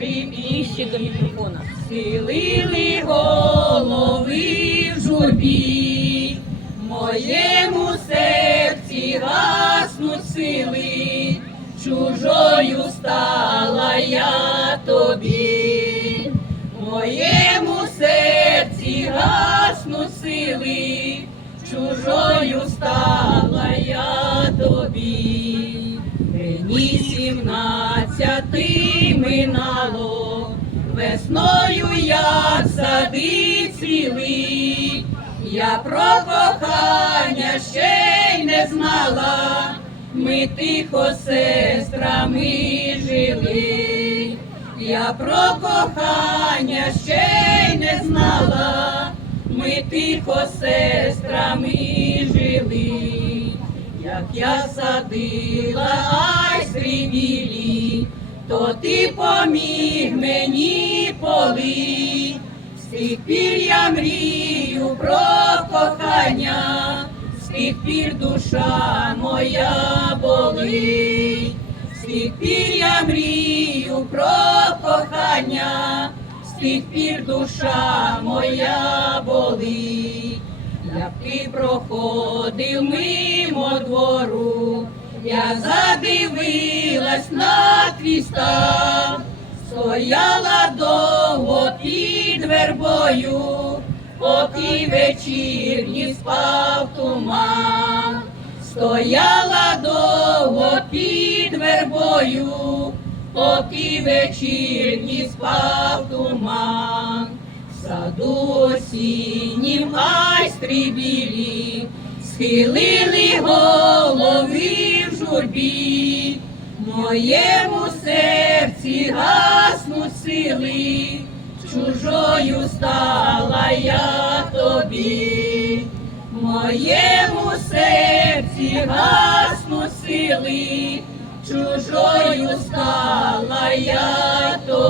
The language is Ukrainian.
І до мікрофона. Схилили голови в журбі, моєму серці гаснуть сили, чужою стала я тобі, моєму серці гаснуть сили, чужою стала я тобі. Минало, весною як сади цвіли, я про кохання ще й не знала, ми тихо сестрами жили, я про кохання ще й не знала, ми тихо сестрами жили. Як я садила айстри білі, то ти поміг мені поли. З пір я мрію про кохання, з пір душа моя болить, з я мрію про кохання, з пір душа моя болить. Як ти проходив мимо двору, я задивилась на твій стояла довго під вербою, поки вечірні спав туман, стояла довго під вербою, поки вечірні спав туман. В Саду осіннім айстрі білі, схилили голови в моєму серці гаснуть сили, чужою стала я тобі, моєму серці гаснуть сили, чужою стала я тобі.